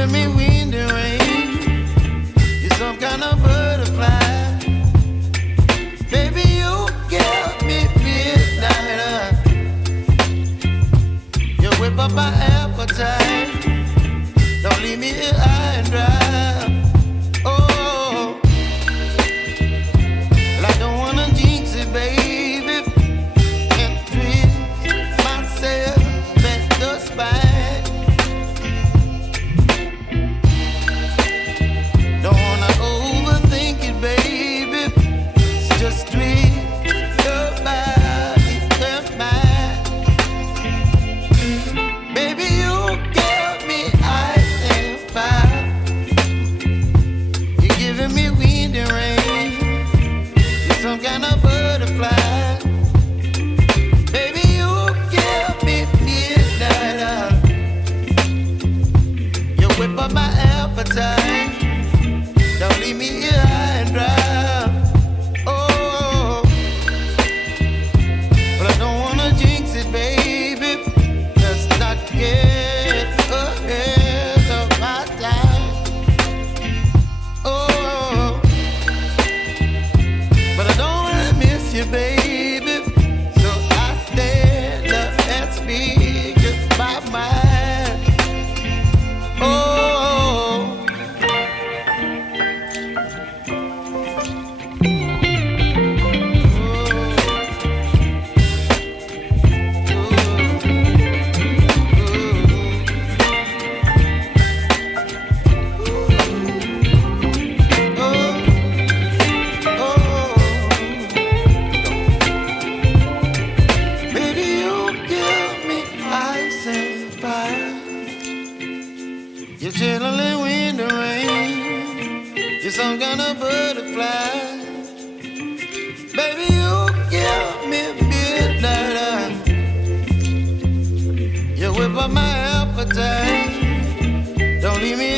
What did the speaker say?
giving me wind and rain. You're some kind of butterfly. Baby, you give me midnight. You whip up my appetite. Don't leave me here high and dry. Oh, well, I don't wanna jinx it, baby, and twist myself at the spine. Don't wanna overthink it, baby. It's just twist your body and mine. Baby, you give me ice and fire. You're giving me wind and rain. You're some kind of butterfly. Baby, you give me midnight. You whip up my appetite. Don't leave me here high and dry. Oh, but I don't wanna jinx it, baby. Let's not get ahead of my time. Oh, but I don't wanna miss you, baby. So I stand up and speak just my mind. Oh. Baby, you give me ice and fire. You're chilling wind and rain. You're some kind of butterfly. Baby, you give me midnight. You whip up my appetite. Don't leave me